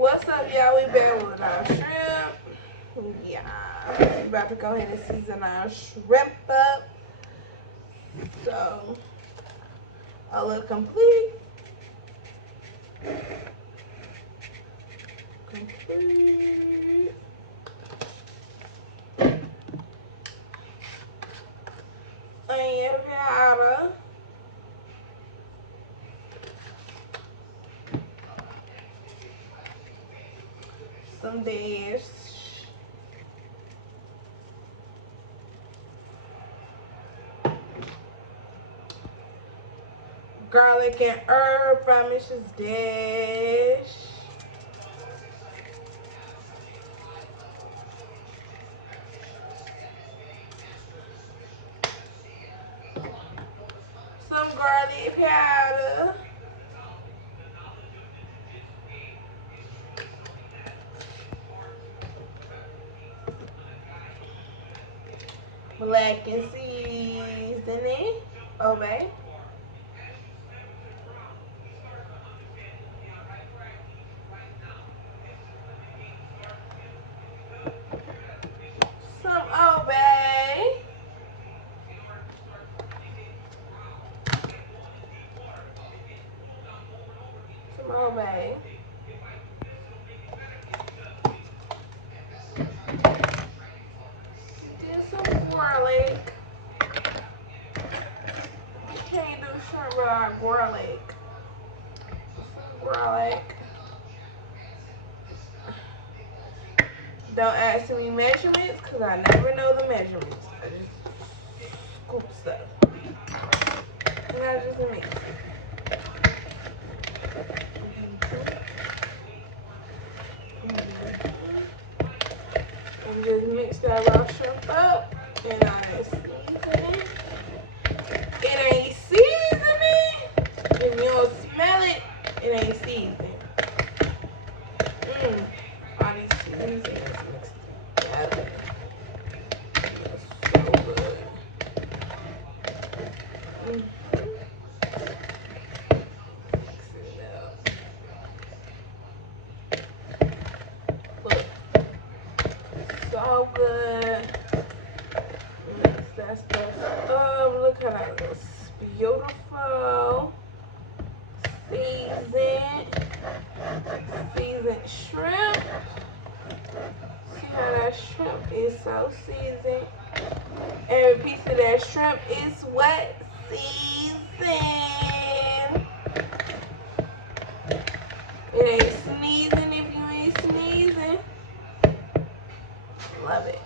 What's up, y'all? We back with our shrimp. Yeah, we about to go ahead and season our shrimp up. So, a look complete. Onion powder. Some dash. Garlic and herb from Mrs. Dash. Some garlic powder. Black and seasoning. Obey. Some obey. Some obey. Did some garlic. Can't do shrimp without garlic. Some garlic. Don't ask me measurements because I never know the measurements. I just scoop stuff. And I just mix it. And just mix that raw shrimp up. And I season it. It ain't seasoning. If you don't smell it, it ain't seasoning. All these seasonings mixed together. That's so good. Mix it up. Look. So good. Mix that stuff up. Look how that looks beautiful. Seasoned shrimp. See how that shrimp is so seasoned. Every piece of that shrimp is what? Seasoned. It ain't sneezing if you ain't sneezing. Love it.